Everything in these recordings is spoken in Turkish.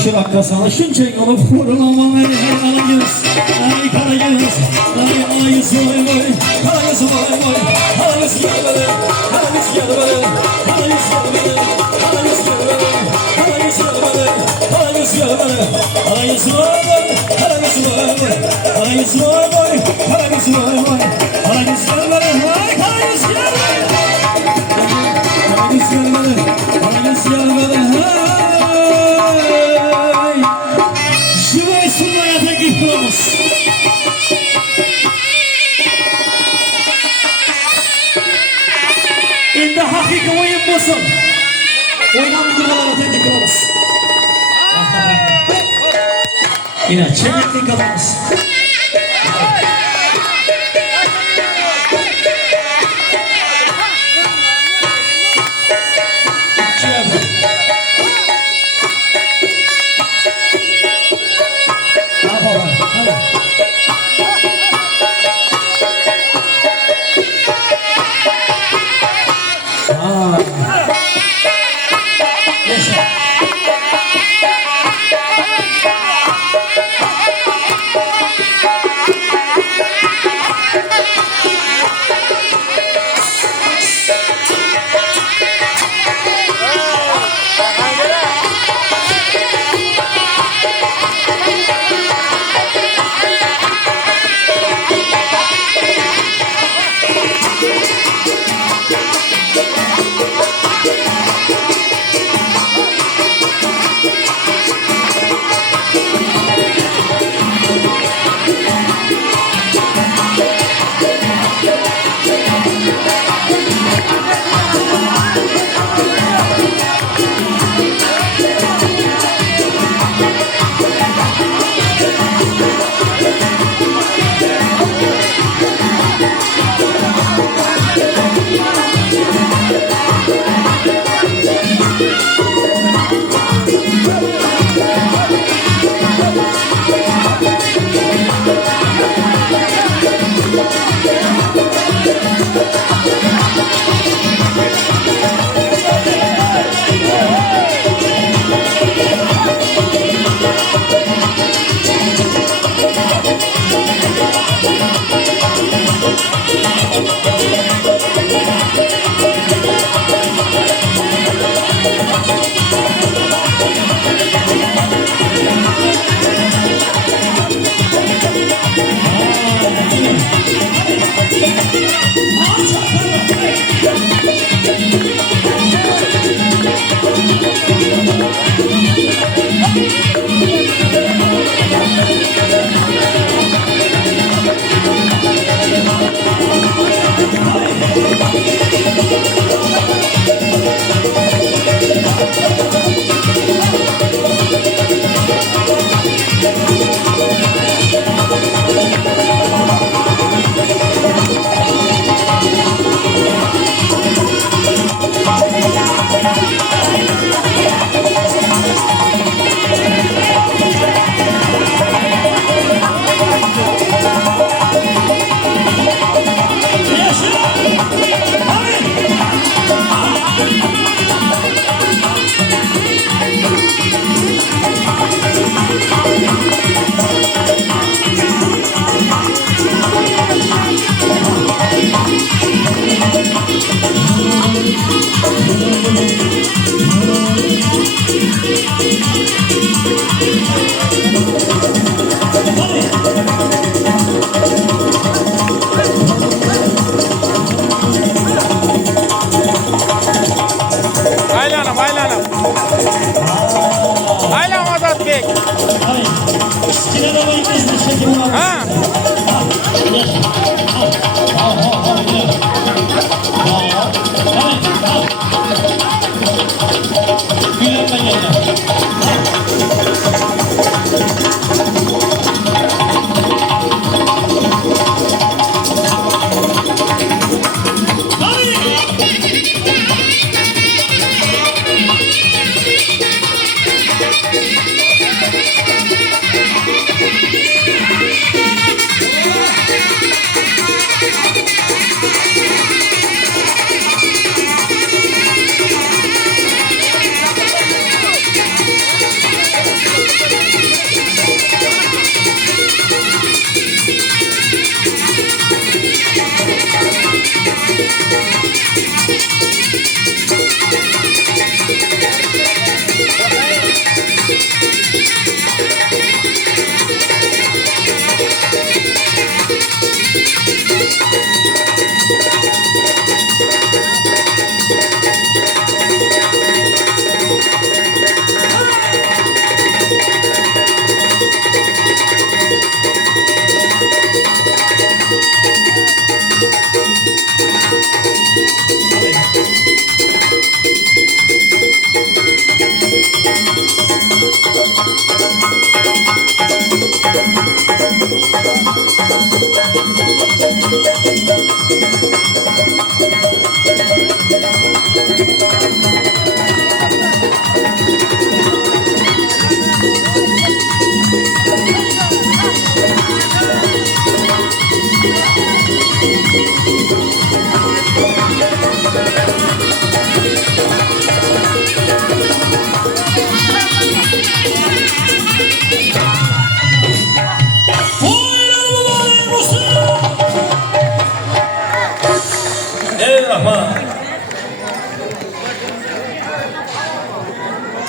işin akkasana şunçayı alıp vurulama beni Karagöz, ay Karagöz, ay Karagöz vay vay Karagöz vay vay, Karagöz gel beni, Karagöz gel beni, Karagöz gel beni, Karagöz gel beni, Karagöz gel beni, Karagöz gel beni, Karagöz vay vay, Karagöz vay vay, Karagöz vay vay, Karagöz vay vay, Karagöz gel beni, ay Karagöz gel beni, Karagöz gel beni, Karagöz gel beni, İndi hakiki oyun bulsun. Oynan durmalara tedik olmaz. Yine çeviklik adamız.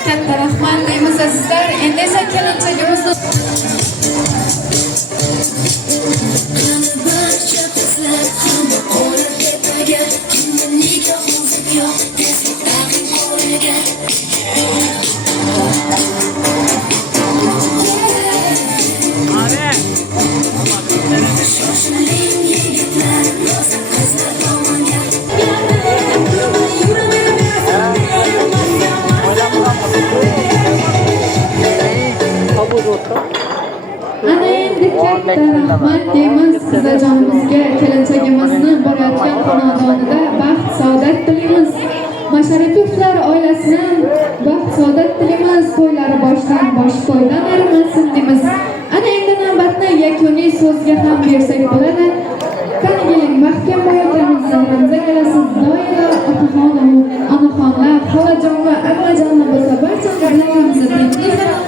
Katta rahmat deymiz azizlar. Endi esa kelinchagimizni ana endi katta rahmat deymiz qizajonimizga, kelinchagimizni borayotgan xonadonida baxt saodat tilaymiz. Masharipovlar oilasidan baxt saodat tilaymiz. To'ylari boshdan to'ydan ayrilmasin deymiz. Ana endi navbatni yakuniy so'zga ham bersak bo'ladi. Qani keling, mahkam bo'yatamiz, zamonimizga kelasiz. Doimo otaxon, onaxonlar, xolajon va ammajonni bo'lsa barchamizni tabriklab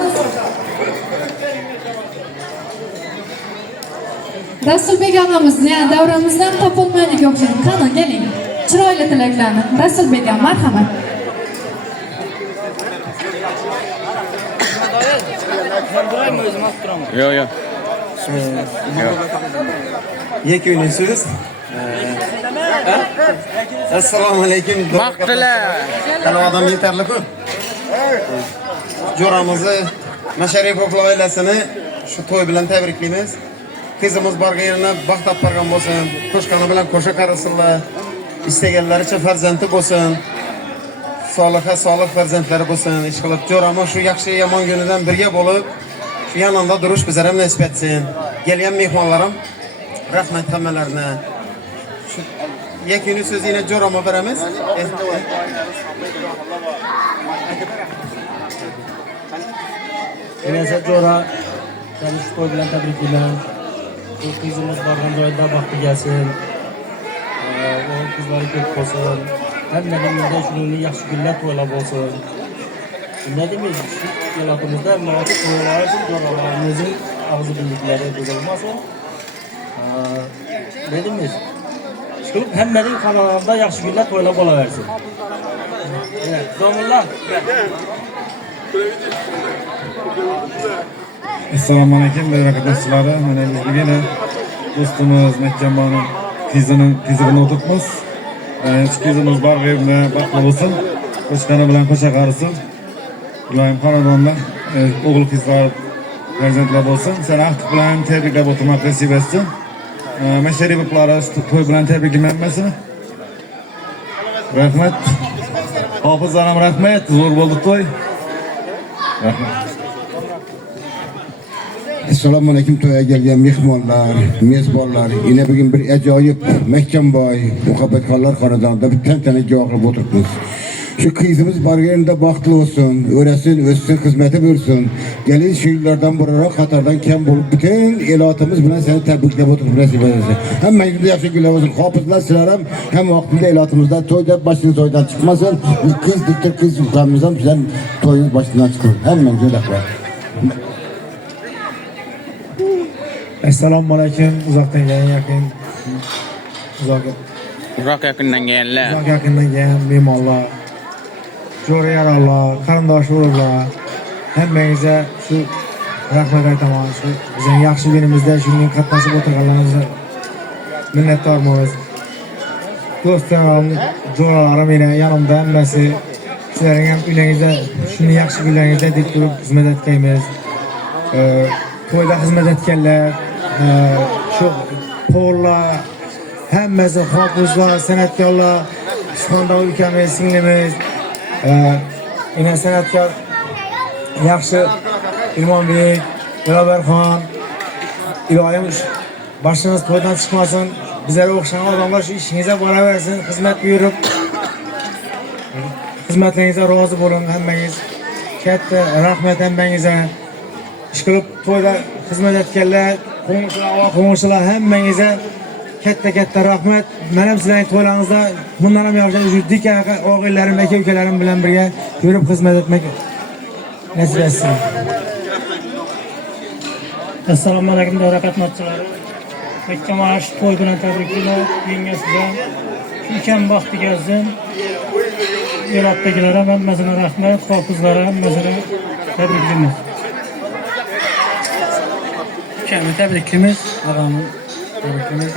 Rasulbek og'amizni, davramizdan topilmaylik o'xshaydi. Qani keling. Chiroyli tilaklarni. Rasulbek og'a, marhamat. Yo. Yakuniy so'z. Assalomu alaykum. Maqtala. Qani odam yetarli-ku. Jo'ramizni, Masharipovlar oilasini shu to'y bilan tabriklaymiz. Qizimiz borgan yerina baxt topgan bo'lsin. Qo'shqani bilan qo'sha qarasinlar. Istaganlaricha farzandi bo'lsin. Solih farzandlari bo'lsin. Ishqilib jo'ramiz shu yaxshi yomon kunidan birga bo'lib, shu yanında durush bizlar ham nasib etsin. Kelgan mehmonlarim, rahmat hammalarni. Shu yakuniy so'zini jo'rama beramiz. Neyse jo'ra, seni shu to'y bilan tabriklayman. Shu qizimiz borgan joyda baxti kelsin. O qizlari ko'p bo'lsin. Hammaning uyida shunday yaxshi kunlar to'ylab bo'lsin. Nima deymiz? Shu yalatimizda munosib to'ylar uchun jo'ralarimizni og'zi birliklari buzilmasin. Ne deymiz? Shu hammaning xonadonida yaxshi kunlar to'ylab bo'laversin. Zominlar. Assalomu alaykum baraka do'stlari. Mana bizgina do'stimiz Mahkamboning qizig'ini o'tibmiz. Shu qizimiz bor yerda baxtli bo'lsin. Qo'shqani bilan qo'sha qarisin. Ular xonadonda o'g'il qizlar farzandlar bo'lsin. Sen aktif bilan tabriklab o'tmoq nasib etsin. Mashariplarni to'y bilan tabriklaymanmi? Rahmat. Hofizlarim rahmat. Zo'r bo'ldi to'y. Rahmat. Assalomu alaykum to'yga kelgan mehmonlar, mezbonlar. Yine bugün bir ajoyib Mahkamboy Muhabbatxonlar xonadonida bir tantanaga yo'qlab o'tiribmiz. Şu kızımız bargerinde baxtlı olsun, öğretsin, ötsün, hizmeti buyursun. Gelin şu yıllardan burarak Katar'dan kem bulup bütün elatımız buna seni tebriklep oturup nasip edersin. Hem meclide yaşa güle olsun, hafızlar silerim, hem vaktinde elatımızda toyda başınız toydan çıkmasın. Kız diktir kız yukarımızdan bizden toyunuz başından çıkın. Hem meclide var. Assalomu alaykum. Uzoqdan kelgan yaqin. Uzoq yaqindan kelganlar. Uzoq yaqindan kelgan mehmonlar. Jo'ra yarallar, qarindosh urug'lar. Hammangizga shu rahmat aytaman. Shu bizning yaxshi günimizda shunga qatnashib o'tirganlaringizga minnatdormiz. Do'stlarim, jo'ralarim yana yanimda hammasi. Sizlarning ham uylaringizda shuni yaxshi kunlaringizda deb turib xizmat etganmiz. To'yda xizmat etganlar, shu qo'llar, hammasi hofizlar, san'atkorlar, Usmonboy ukamiz, singlimiz, yana san'atkor yaxshi Ilmonbek, Dilobarxon, iloyim boshimiz to'ydan chiqmasin, bizlarga o'xshagan odamlar shu ishingizga boraversin, xizmat buyurib, xizmatlaringizga rozi bo'ling hammangiz. Katta rahmat hammangizga. Ish qilib to'yda xizmat etganlar, qo'ng'ishlar hammangizga katta rahmat. Men ham sizlarning to'ylaringizda bundan ham yaxshi dik o'g'illarim, aka-ukalarim bilan birga yurib xizmat etmak nasib etsin. Assalomu alaykum davra qatnashchilari. Mahkamboy to'y bilan tabriklar. Yengasidan ulkan baxti kelsin. Elatdagilar ham hammasine rahmat, hofizlar hammasine tabriklaymiz. Kami tabriklaymiz, ağamni tabriklaymiz.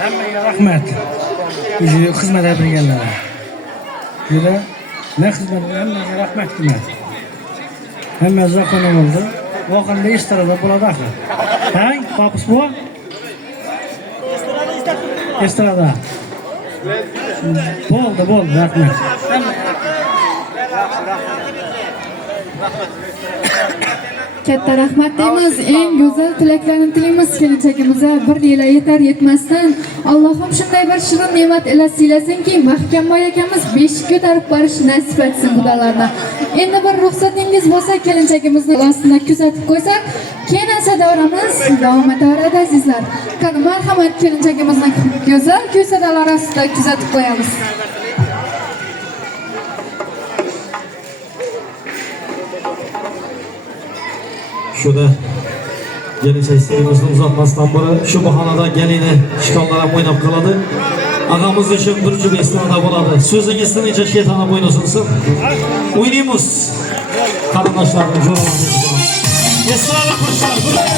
Hammaga rahmat. O'sha xizmat qilganlar. Juda ne xizmat hammaga rahmat deyman. Hamma zoqona bo'ldi. Voqanda istarada bo'ladi axir. Hang, hofis bu. Istarada. Bo'ldi, rahmat. Katta rahmat deymiz. Eng go'zal tilaklarni tilaymiz kelinchagimizga. Bir yil yetar yetmasdan Allohim shunday bir shirin ne'mat ila siylasinki, Mahkamboy akamiz beshik ko'tarib borish nasib etsin xudolardan. Endi bir ruxsatingiz bo'lsa kelinchagimizni ostida kuzatib qo'ysak, keyin sadolarimiz davom etadi azizlar. Qani marhamat kelinchagimizni go'zal ko'sadalar ostida kuzatib qo'yamiz. Şurada gelinçekimizni uzatmasdan beri şu bahanada gelini şikallar ham o'ynab qoladi. Ağamız için bir cübe istinada bo'ladi. So'zing istinincha şeytana boyun usunsun. Oynaymiz. Qarindoshlarning jo'ralarimiz bilan. Esrarli qo'shiqlar.